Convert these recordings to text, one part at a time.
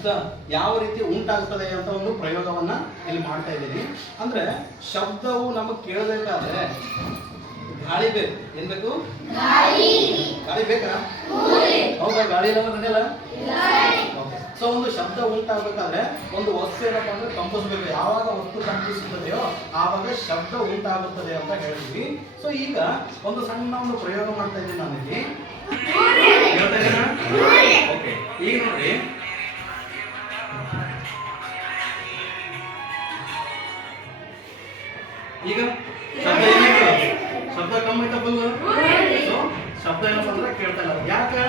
ಶಬ್ದ ಯಾವ ರೀತಿ ಉಂಟಾಗ್ತದೆ ಅಂತ ಒಂದು ಪ್ರಯೋಗವನ್ನ ಇಲ್ಲಿ ಮಾಡ್ತಾ ಇದ್ದೀನಿ. ಅಂದ್ರೆ ಶಬ್ದವು ನಮಗೆ ಕೇಳಬೇಕಾದ್ರೆ ಗಾಳಿ ಬೇಕು. ಏನ್ ಬೇಕು? ಗಾಳಿ. ಬೇಕಾ? ಹೌದಾ. ಗಾಳಿ ಇಲ್ಲ. ನಡೆಯಲ್ಲ ಸೊ ಒಂದು ಶಬ್ದ ಉಂಟಾಗಬೇಕಾದ್ರೆ ಒಂದು ವಸ್ತು ಏನಪ್ಪ ಅಂದ್ರೆ ಕಂಪಿಸ್ಬೇಕು. ಯಾವಾಗ ವಸ್ತು ಕಂಪಿಸುತ್ತದೆಯೋ ಆವಾಗ ಶಬ್ದ ಉಂಟಾಗುತ್ತದೆ ಅಂತ ಹೇಳಿದ್ವಿ. ಸೊ ಈಗ ಒಂದು ಸಣ್ಣ ಒಂದು ಪ್ರಯೋಗ ಮಾಡ್ತಾ ಇದ್ದೀನಿ ನಾನಿಲ್ಲಿ. ಈಗ ನೋಡ್ರಿ ಈಗ ಶಬ್ದ ಏನಾಯ್ತು ಶಬ್ದ ಕಮ್ಮಿ ಫುಲ್ ಸೊ ಶಬ್ದ ಏನಪ್ಪ ಅಂದ್ರೆ ಕೇಳ್ತಾ ಇಲ್ಲ. ಯಾಕೆ?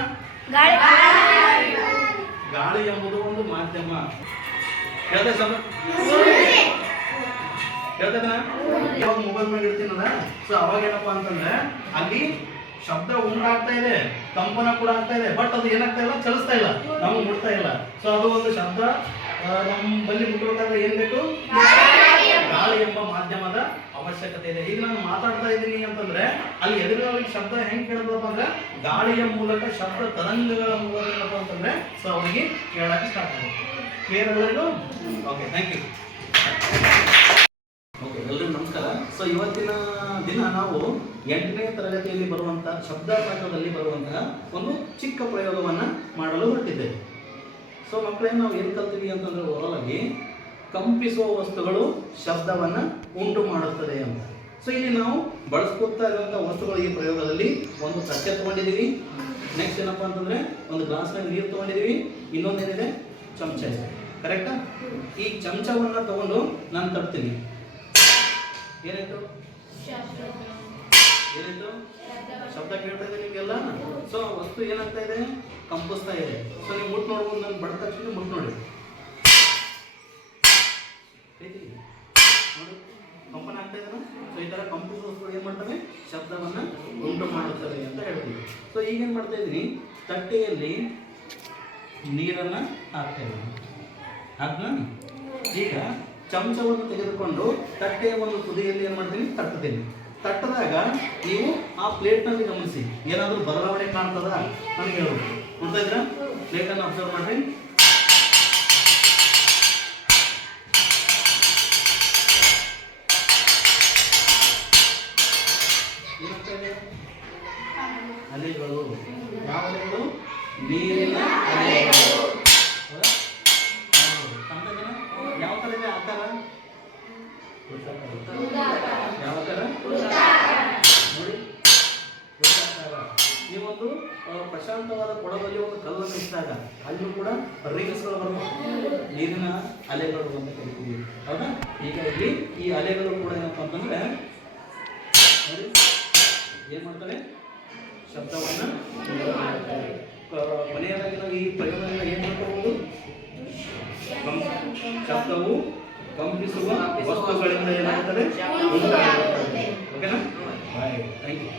ಗಾಳಿ. ಎಂಬುದು ಒಂದು ಮಾಧ್ಯಮ. ಕೇಳ್ತಾ ಶಬ್ದ. ಕೇಳ್ತಾ ಇವಾಗ ಮೊಬೈಲ್ ಮೇಲೆ ಇರ್ತೀನಲ್ಲ ಸೊ ಅವಾಗ ಏನಪ್ಪಾ ಅಂತಂದ್ರೆ ಅಲ್ಲಿ ಶಬ್ದ ಉಂಟಾಗ್ತಾ ಇದೆ ಕಂಪನ ಕೂಡ ಆಗ್ತಾ ಇದೆ ಬಟ್ ಅದು ಏನಾಗ್ತಾ ಇಲ್ಲ ಚಲಿಸ್ತಾ ಇಲ್ಲ. ನಮ್ಗೆ ಮುಟ್ತಾ ಇಲ್ಲ. ಸೊ ಅದು ಒಂದು ಶಬ್ದ ನಮ್ಮ ಬಲ್ಲಿ ಮುಟ್ಟಬೇಕಾದ್ರೆ ಏನ್ ಬೇಕು? ಅವಶ್ಯಕತೆ ಇದೆ. ಈಗ ನಾನು ಮಾತಾಡ್ತಾ ಇದ್ದೀನಿ ಅಂತಂದ್ರೆ ಅಲ್ಲಿ ಎದುರಿನವರಿಗೆ ಶಬ್ದ ಹೆಂಗ್ ಕೇಳಬೇಕು ಅಂದ್ರೆ, ಗಾಳಿಯ ಮೂಲಕ ಶಬ್ದ ತರಂಗಗಳ ಮೂಲಕ ಏನಪ್ಪ ಅಂತಂದ್ರೆ ಸೊ ಅವರಿಗೆ ಕೇಳಕ್ಕೆ ಸ್ಟಾರ್ಟ್ ಆಗುತ್ತೆ ಕ್ಲಿಯರ್ ಎಲ್ಲರಿಗೂ ಓಕೆ ಥ್ಯಾಂಕ್ ಯು ಓಕೆ ಎಲ್ಲರಿಗೂ ನಮಸ್ಕಾರ. ಸೊ ಇವತ್ತಿನ ದಿನ ನಾವು ಎಂಟನೇ ತರಗತಿಯಲ್ಲಿ ಬರುವಂತಹ ಶಬ್ದ ಪಾಠದಲ್ಲಿ ಬರುವಂತಹ ಒಂದು ಚಿಕ್ಕ ಪ್ರಯೋಗವನ್ನ ಮಾಡಲು ಹೊರಟಿದ್ದೇವೆ. ಸೊ ಮಕ್ಕಳೇ, ನಾವು ಏನು ಕಲ್ತೀವಿ ಅಂತಂದ್ರೆ ಓವರಾಲ್ ಆಗಿ ಕಂಪಿಸುವ ವಸ್ತುಗಳು ಶಬ್ದವನ್ನ ಉಂಟು ಮಾಡುತ್ತದೆ ಅಂತ. ಸೊ ಇಲ್ಲಿ ನಾವು ಬಳಸ್ಕೊತಾ ಇರುವಂತಹ ವಸ್ತುಗಳು ಈ ಪ್ರಯೋಗದಲ್ಲಿ ಒಂದು ಸತ್ಯ ತಗೊಂಡಿದ್ದೀವಿ ನೆಕ್ಸ್ಟ್ ಏನಪ್ಪಾ ಅಂತಂದ್ರೆ ಒಂದು ಗ್ಲಾಸ್ನಾಗ ನೀರು ತಗೊಂಡಿದ್ದೀವಿ ಇನ್ನೊಂದೇನಿದೆ? ಚಮಚ ಇದೆ. ಕರೆಕ್ಟಾ ಈ ಚಮಚವನ್ನ ತಗೊಂಡು ನಾನು ತಟ್ತೀನಿ ಏನಾಯ್ತು? ಏನಾಯ್ತು? ಶಬ್ದ ಕೇಳ್ತಾ ಇದೆ ನಿಮಗೆಲ್ಲ? ಸೊ ವಸ್ತು ಏನಾಗ್ತಾ ಇದೆ? ಕಂಪಿಸ್ತಾ ಇದೆ. ಸೊ ನೀವು ಮುಟ್ಟು ನೋಡ್ಬೋದು. ನಾನು ಬಡ ತಕ್ಷಣ ಮುಟ್ಟು ನೋಡಿ ಐತಿ? ನೋಡಿ ಕಂಪನ ಆಗ್ತಾ ಇದೆ ಸೊ ಈ ತರ ಕಂಪ್ಯೂಟರ್ಸ್ಗಳು ಏನ್ ಮಾಡ್ತವೆ? ಶಬ್ದವನ್ನು ಉಂಟು ಮಾಡುತ್ತವೆ ಅಂತ ಹೇಳ್ತೀವಿ. ಸೊ ಈಗ ಏನ್ ಮಾಡ್ತಾ ಇದ್ದೀನಿ ತಟ್ಟೆಯಲ್ಲಿ ನೀರನ್ನ ಹಾಕ್ತೇವೆ ಅದನ್ನ ಈಗ ಚಮಚವನ್ನು ತೆಗೆದುಕೊಂಡು ತಟ್ಟೆಯ ಒಂದು ತುದಿಯಲ್ಲಿ ಏನು ಮಾಡ್ತೀನಿ? ತಟ್ಟುತ್ತೇನೆ. ತಟ್ಟದಾಗ ನೀವು ಆ ಪ್ಲೇಟ್ನಲ್ಲಿ ಗಮನಿಸಿ. ಏನಾದರೂ ಬದಲಾವಣೆ ಕಾಣ್ತದ? ನನಗೆ ಹೇಳ್ಬೋದು ನೋಡ್ತಾ ಇದ್ರ ಪ್ಲೇಟನ್ನು ಅಬ್ಸರ್ವ್ ಮಾಡ್ರಿ. ಅಲೆಗಳು ಯಾವ ಅಲೆಗಳು ನೀರಿನ ಅಲೆಗಳು? ಯಾವ ತರ ಇದೆ ಆಕಾರ? ಯಾವ ಥರ ನೋಡಿ. ನೀವೊಂದು ಪ್ರಶಾಂತವಾದ ಕೊಳದಲ್ಲಿ ಒಂದು ಕಲ್ಲನ್ನು ಇಟ್ಟಾಗ ಅಲ್ಲೂ ಕೂಡ ರಿಂಗ್ಸ್ಗಳು ಬರಬಹುದು. ನೀರಿನ ಅಲೆಗಳು ಅಂತ ಕರಿತೀವಿ ಹೌದಾ? ಹೀಗಾಗಿ ಇಲ್ಲಿ ಈ ಅಲೆಗಳು ಕೂಡ ಏನಪ್ಪ ಅಂತಂದ್ರೆ ಏನ್ ಮಾಡ್ತಾರೆ? ಶಬ್ದವನ್ನ ಕೊನೆಯದಾಗಿ ನಾವು ಈ ಪ್ರಯೋಗದಿಂದ ಏನು ಮಾಡ್ಕೋಬಹುದು ಶಬ್ದವು ಕಂಪಿಸುವ ವಸ್ತುಗಳಿಂದ ಏನಾಗುತ್ತದೆ? ಓಕೆನಾ? Thank you